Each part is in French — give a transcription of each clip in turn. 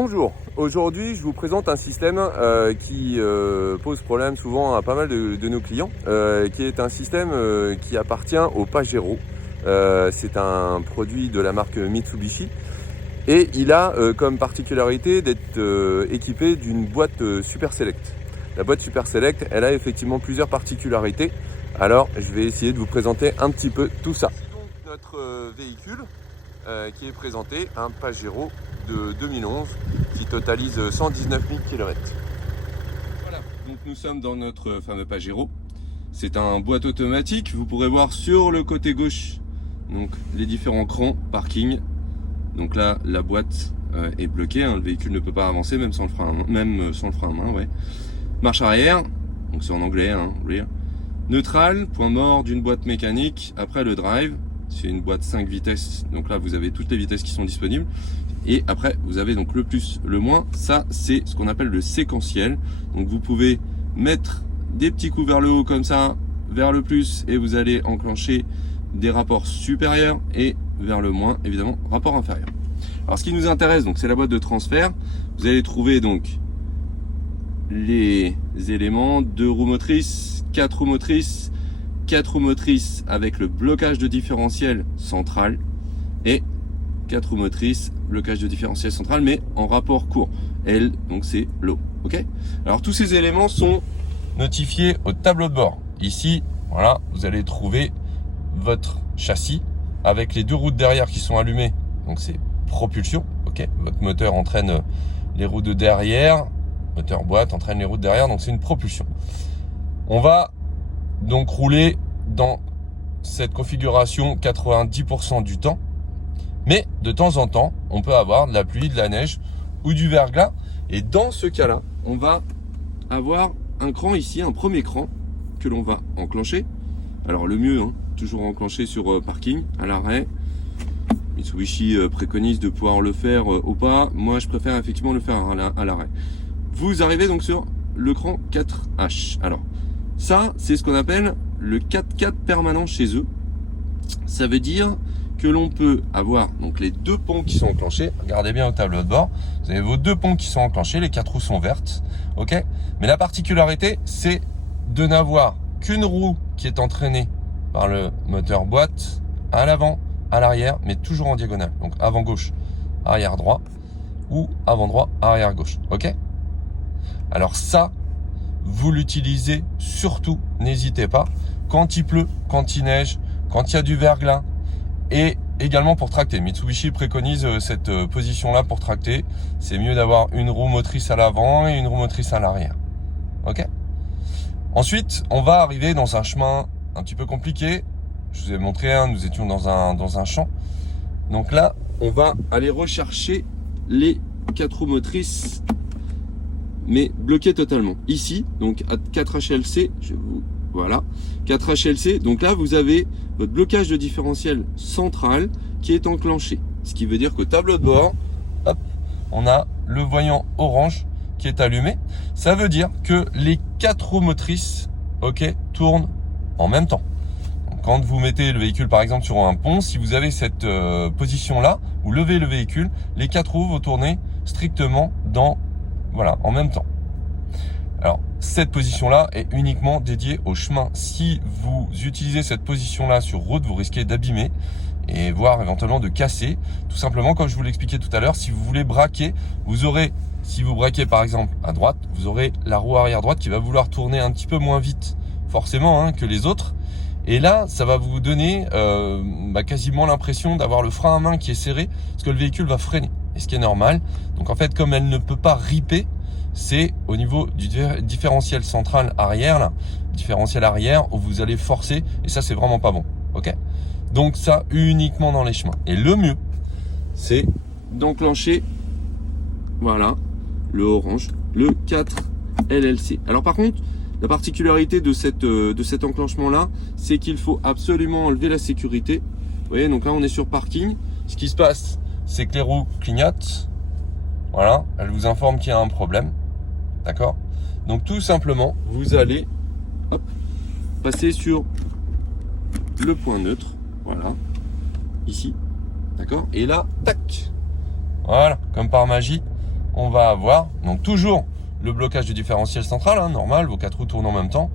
Bonjour, aujourd'hui je vous présente un système qui pose problème souvent à pas mal de nos clients, qui est un système qui appartient au Pajero. C'est un produit de la marque Mitsubishi et il a comme particularité d'être équipé d'une boîte Super Select. La boîte Super Select, elle a effectivement plusieurs particularités, alors je vais essayer de vous présenter un petit peu tout ça. C'est donc notre véhicule qui est présenté, un Pajero de 2011 qui totalise 119 000 km. Voilà, donc nous sommes dans notre fameux Pajero. C'est un boîte automatique. Vous pourrez voir sur le côté gauche donc les différents crans parking. Donc là, la boîte est bloquée, hein, le véhicule ne peut pas avancer même sans le frein à main, ouais. Marche arrière, donc c'est en anglais, hein, rear. Neutral, point mort d'une boîte mécanique. Après le drive, c'est une boîte 5 vitesses, donc là vous avez toutes les vitesses qui sont disponibles. Et après vous avez donc le plus, le moins. Ça c'est ce qu'on appelle le séquentiel. Donc vous pouvez mettre des petits coups vers le haut comme ça, vers le plus, et vous allez enclencher des rapports supérieurs, et vers le moins évidemment rapport inférieur. Alors ce qui nous intéresse donc c'est la boîte de transfert. Vous allez trouver donc les éléments, 2 roues motrices, 4 roues motrices, 4 roues motrices avec le blocage de différentiel central et 4 roues motrices, blocage de différentiel central mais en rapport court. L, donc c'est low. Ok. Alors tous ces éléments sont notifiés au tableau de bord. Ici, voilà, vous allez trouver votre châssis avec les 2 roues de derrière qui sont allumées. Donc c'est propulsion. Ok. Votre moteur entraîne les roues de derrière. Moteur boîte entraîne les roues de derrière. Donc c'est une propulsion. On va donc rouler dans cette configuration 90% du temps, mais de temps en temps on peut avoir de la pluie, de la neige ou du verglas, et dans ce cas là on va avoir un cran ici, un premier cran que l'on va enclencher. Alors le mieux, hein, toujours enclencher sur parking à l'arrêt. Mitsubishi préconise de pouvoir le faire au pas, moi je préfère effectivement le faire à l'arrêt. Vous arrivez donc sur le cran 4H. Alors ça, c'est ce qu'on appelle le 4x4 permanent chez eux. Ça veut dire que l'on peut avoir donc les 2 pompes qui sont enclenchées. Regardez bien au tableau de bord. Vous avez vos 2 pompes qui sont enclenchées. Les 4 roues sont vertes. Ok. Mais la particularité, c'est de n'avoir qu'une roue qui est entraînée par le moteur boîte à l'avant, à l'arrière, mais toujours en diagonale. Donc avant gauche, arrière droit, ou avant droit, arrière gauche. Ok. Alors ça, vous l'utilisez surtout, n'hésitez pas, quand il pleut, quand il neige, quand il y a du verglas, et également pour tracter. Mitsubishi préconise cette position-là pour tracter. C'est mieux d'avoir une roue motrice à l'avant et une roue motrice à l'arrière. Ok. Ensuite, on va arriver dans un chemin un petit peu compliqué. Je vous ai montré, hein, nous étions dans un champ. Donc là, on va aller rechercher les 4 roues motrices, mais bloqué totalement. Ici, donc à 4HLC, voilà, 4HLC, donc là vous avez votre blocage de différentiel central qui est enclenché. Ce qui veut dire qu'au tableau de bord, hop, on a le voyant orange qui est allumé. Ça veut dire que les 4 roues motrices, ok, tournent en même temps. Donc, quand vous mettez le véhicule par exemple sur un pont, si vous avez cette position-là, vous levez le véhicule, les 4 roues vont tourner strictement voilà, en même temps. Alors, cette position-là est uniquement dédiée au chemin. Si vous utilisez cette position-là sur route, vous risquez d'abîmer et voire éventuellement de casser. Tout simplement, comme je vous l'expliquais tout à l'heure, si vous voulez braquer, vous aurez, si vous braquez par exemple à droite, vous aurez la roue arrière droite qui va vouloir tourner un petit peu moins vite, forcément, hein, que les autres. Et là, ça va vous donner quasiment l'impression d'avoir le frein à main qui est serré, parce que le véhicule va freiner. Et ce qui est normal. Donc en fait, comme elle ne peut pas riper, c'est au niveau du différentiel central arrière, là, différentiel arrière, où vous allez forcer, et ça c'est vraiment pas bon. Ok. Donc ça uniquement dans les chemins. Et le mieux, c'est d'enclencher, voilà, le orange, le 4 LLC. Alors par contre, la particularité de cet enclenchement-là, c'est qu'il faut absolument enlever la sécurité. Vous voyez, donc là on est sur parking. Ce qui se passe, c'est que les roues clignotent. Voilà, elles vous informent qu'il y a un problème. D'accord. Donc tout simplement, vous allez hop, passer sur le point neutre. Voilà, ici. D'accord. Et là, tac. Voilà, comme par magie, on va avoir donc toujours le blocage du différentiel central, hein, normal, vos 4 roues tournent en même temps.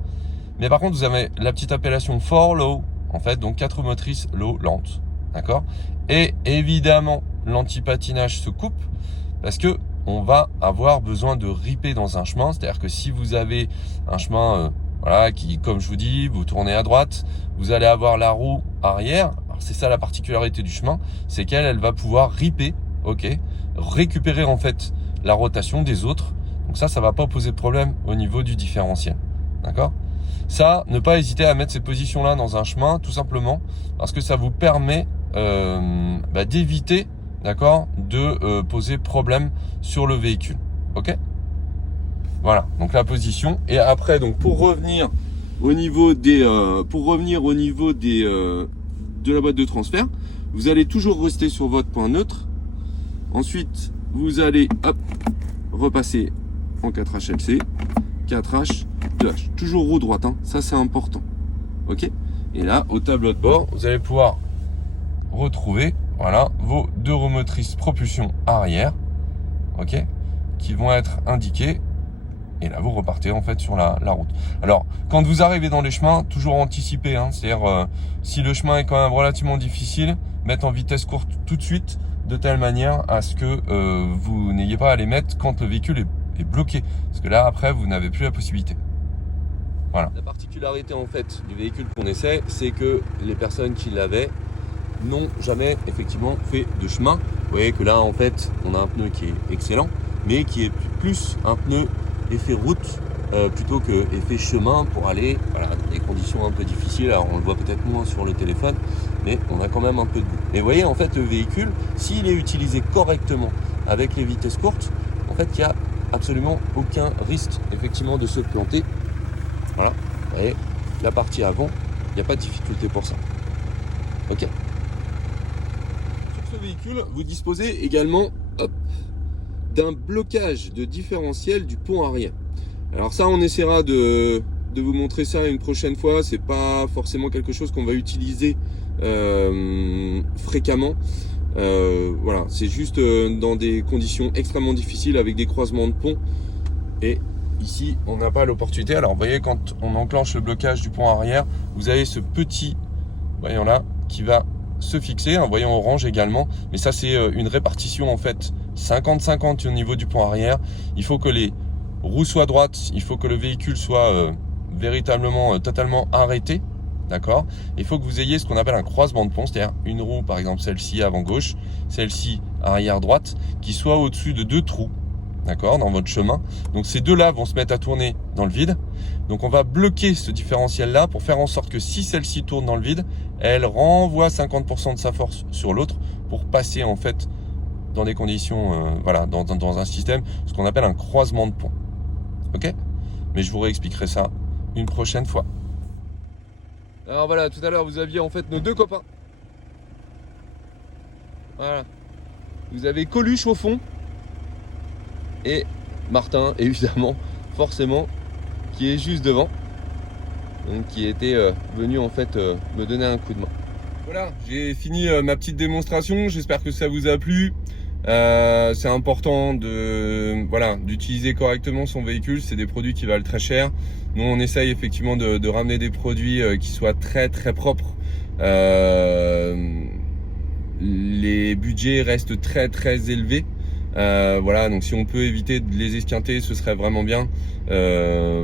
Mais par contre, vous avez la petite appellation for low, en fait, donc 4 roues motrices low, lentes, d'accord. Et évidemment, l'anti-patinage se coupe parce que on va avoir besoin de ripper dans un chemin. C'est-à-dire que si vous avez un chemin, voilà, qui, comme je vous dis, vous tournez à droite, vous allez avoir la roue arrière. C'est ça la particularité du chemin, c'est qu'elle va pouvoir ripper, ok, récupérer en fait la rotation des autres. Donc ça va pas poser de problème au niveau du différentiel, d'accord. Ça, ne pas hésiter à mettre ces positions-là dans un chemin, tout simplement parce que ça vous permet d'éviter, d'accord, de poser problème sur le véhicule, ok. Voilà, donc la position. Et après, donc pour revenir au niveau des, de la boîte de transfert, vous allez toujours rester sur votre point neutre. Ensuite, vous allez repasser en 4HLC, 4H, 2H. Toujours roue droite, hein. Ça c'est important. Ok. Et là, au tableau de bord, vous allez pouvoir retrouver, voilà, vos 2 roues motrices propulsion arrière, ok, qui vont être indiquées. Et là, vous repartez en fait sur la route. Alors, quand vous arrivez dans les chemins, toujours anticiper, hein, c'est-à-dire si le chemin est quand même relativement difficile, mettre en vitesse courte tout de suite, de telle manière à ce que vous n'ayez pas à les mettre quand le véhicule est bloqué. Parce que là, après, vous n'avez plus la possibilité. Voilà. La particularité en fait du véhicule qu'on essaie, c'est que les personnes qui l'avaient n'ont jamais effectivement fait de chemin. Vous voyez que là, en fait, on a un pneu qui est excellent, mais qui est plus un pneu effet route plutôt que effet chemin pour aller, voilà, dans des conditions un peu difficiles. Alors on le voit peut-être moins sur le téléphone, mais on a quand même un peu de boue. Et vous voyez, en fait, le véhicule, s'il est utilisé correctement avec les vitesses courtes, en fait, il n'y a absolument aucun risque effectivement de se planter. Voilà, vous voyez, la partie avant, il n'y a pas de difficulté pour ça. Ok. Sur ce véhicule, vous disposez également d'un blocage de différentiel du pont arrière. Alors ça, on essaiera de vous montrer ça une prochaine fois. C'est pas forcément quelque chose qu'on va utiliser fréquemment. Voilà, c'est juste dans des conditions extrêmement difficiles avec des croisements de pont. Et ici, on n'a pas l'opportunité. Alors, vous voyez, quand on enclenche le blocage du pont arrière, vous avez ce petit, voyons là, qui va se fixer, un voyant orange également. Mais ça, c'est une répartition en fait 50-50 au niveau du pont arrière. Il faut que les roues soient droites, il faut que le véhicule soit véritablement totalement arrêté, d'accord. Il faut que vous ayez ce qu'on appelle un croisement de pont, c'est-à-dire une roue, par exemple celle-ci avant gauche, celle-ci arrière droite, qui soit au-dessus de 2 trous, d'accord, dans votre chemin. Donc ces deux-là vont se mettre à tourner dans le vide. Donc on va bloquer ce différentiel-là pour faire en sorte que si celle-ci tourne dans le vide, elle renvoie 50% de sa force sur l'autre pour passer en fait dans des conditions, voilà, dans un système, ce qu'on appelle un croisement de pont. Ok? Mais je vous réexpliquerai ça une prochaine fois. Alors voilà, tout à l'heure vous aviez en fait nos 2 copains. Voilà. Vous avez Coluche au fond et Martin, évidemment, forcément, qui est juste devant. Donc qui était venu en fait me donner un coup de main. Voilà, j'ai fini ma petite démonstration. J'espère que ça vous a plu. C'est important d'utiliser correctement son véhicule. C'est des produits qui valent très cher. Nous on essaye effectivement de ramener des produits qui soient très très propres. Les budgets restent très très élevés. Voilà, donc si on peut éviter de les esquinter, ce serait vraiment bien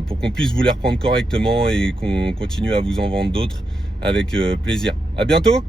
pour qu'on puisse vous les reprendre correctement et qu'on continue à vous en vendre d'autres avec plaisir. À bientôt.